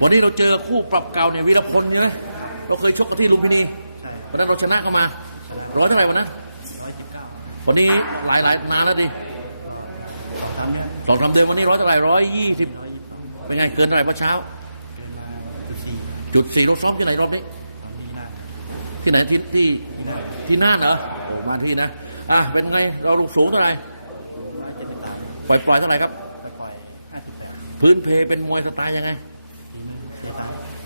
วันนี้เราเจอคู่ปรับเก่าเนี่ยวีรพลนะเราเคยชกกันที่ลุมพินีวันนั้นเราชนะเข้ามาร้อยเท่าไหร่วันนั้นวันนี้หลายหลายนานแล้วดิสองสามเดือนวันนี้ร้อยเท่าไหร่ร้อยยี่สิบเป็นไงเกินเท่าไหร่เมื่อเช้า จุดสี่เราซ้อมที่ไหนรอบนี้ที่ไหนที่ที่ที่น่านเหรอมาที่นะอะเป็นไงเราลูกสูงเท่าไหร่ปล่อยปล่อยเท่าไหร่ครับ พื้นเพเป็นมวยสไตล์ยังไง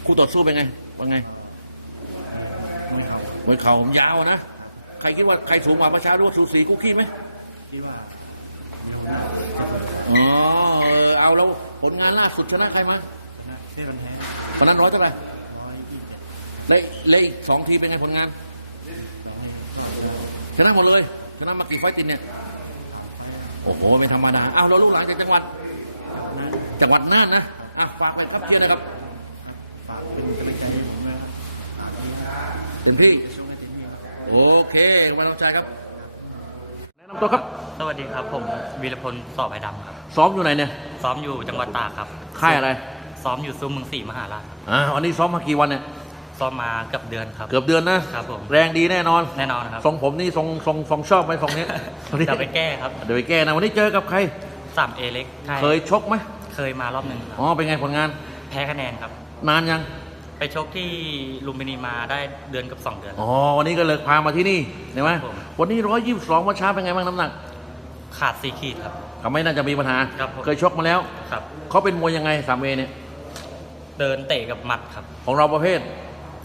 คู่ต่อสู้เป็นไงว่าไงมวยเข่ายาวนะ ใครคิดว่าใครสูงกว่าประชารู้ว่าสูสีคู่ขี้ไหมอ๋อเออเอาแล้วผลงานล่าสุดชนะใครมาวันนั้นร้อยเท่าไหร่เละเละอีกสองทีเป็นไงผลงาน ชนะหมดเลย ชนะมากี่ไฟติดเนี่ย โอ้โห ไม่ธรรมดาเอาเราลูกหลานจากจังหวัด จังหวัดน่านนะอะฝากไปครับเชียร์นะครับฝากเป็นกำลังใจให้ผมนะครับฝากนี้เต็มที่จะช่วยให้เต็มที่ครับโอเคมาน้ำใจครับแนะนำตัวครับ สวัสดีครับ ผมวีรพลสอบไผ่ดำครับ ซ้อมอยู่ไหนเนี่ย ซ้อมอยู่จังหวัดตากครับ ค่ายอะไร ซ้อมอยู่ซุ้มเมืองศรีมหาราชครับอ่าวันนี้ซ้อมมากี่วันเนี่ย ซ้อมมาเกือบเดือนครับ เกือบเดือนนะครับผม แรงดีแน่นอน แน่นอนครับ ทรงผมนี่ทรงทรงทรงชอบไหมทรงนี้จะไปแก้ครับ เดี๋ยวไปแก้นะ วันนี้เจอกับใคร สามเอเล็กใช่เคยชกไหมเคยมารอบหนึ่งครับอ๋อเป็นไงผลงานแพ้คะแนนครับ นานยังไปชกที่ลุมพินีมาได้เดือนกับสองเดือน อ๋อวันนี้ก็เลยพามาที่นี่ใช่ไหมครับผม วันนี้ร้อยยี่สิบสองวันเช้าเป็นไงบ้างน้ำหนักขาดสี่ขีดครับ ก็ไม่น่าจะมีปัญหา ครับผม เคยชกมาแล้วครับ เขาเป็นมวยยังไงสามเอเนี่ยเดินเตะกับหมัดครับ ของเราประเภท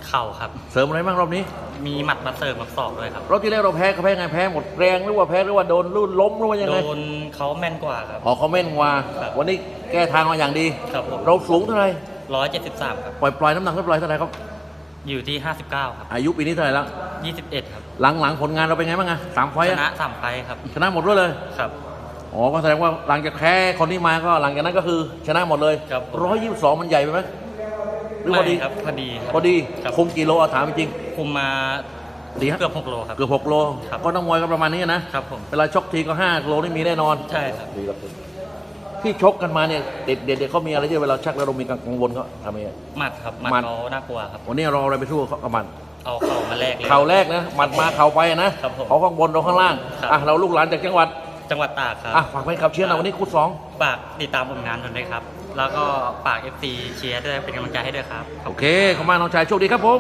เข่าครับ เสริมอะไรบ้างรอบนี้ มีหมัดมาเสริมกับศอกด้วยครับรอบที่แล้วเราแพ้เขาแพ้ไงแพ้หมดแรงหรือว่าแพ้หรือว่าโดนลื่นล้มหรือว่ายังโดไงนเขาแม่นกว่าครับออกคอมเมนต์มาครับ วันนี้แก้ทางมาอย่างดี ครับผมเราสูงเท่าไหร่ร้อยเจ็ดสิบสามครับ ปล่อยปล่อยน้ำหนักไม่ปล่อยเท่าไหร่ครับอยู่ที่ห้าสิบเก้าครับอายุปีนี้เท่าไหร่แล้วยี่สิบเอ็ดครับหลังหลังผลงานเราเป็นไงบ้างอะสามไฟชต์อะนะสามไฟล์ครับชนะหมดด้วยเลยครับ อ๋อก็แสดงว่าหลังจากแพ้คนที่มาก็หลังจากนั้นก็คือชนะหมดเลยครับผม ร้อยยี่สิบสองมันใหญ่ไปไหม หรือพอดีไม่ครับพอดีครับ พอดีครับคุมกี่โลเอาถามจริง คุมมาสี่ห้า เกือบหกโลครับ เกือบหกโลครับ ก็ต้องมวยก็ประมาณนี้นะครับ ผมเวลาชกทีก็ห้าโลนี่มีแน่นอนใช่ครับ ที่ชกกันมาเนี่ยเด็ดเด็ดเด็ดเขามีอะไรที่เวลาชักแล้วเรามีกังวลเขาทำยังไง หมัดครับหมัดหมัด เขาน่ากลัวครับ วันนี้เราเอาอะไรไปสู้เขากับมัน เอาเข่ามาแลกเลย เข่าแรกนะหมัดมาเข่าไปนะครับผมเขาข้างบนเราข้างล่างครับ อะเราลูกหลานจากจังหวัด จังหวัดตากครับ อะฝากให้ขับเชียร์หนะวันนี้คู่สองฝากติดตามผลงานผมด้วยครับ แล้วก็ฝาก FC เชียร์ด้วยเป็นกำลังใจให้ด้วยครับ โอเคขอบคุณมากน้องชายโชคดีครับผม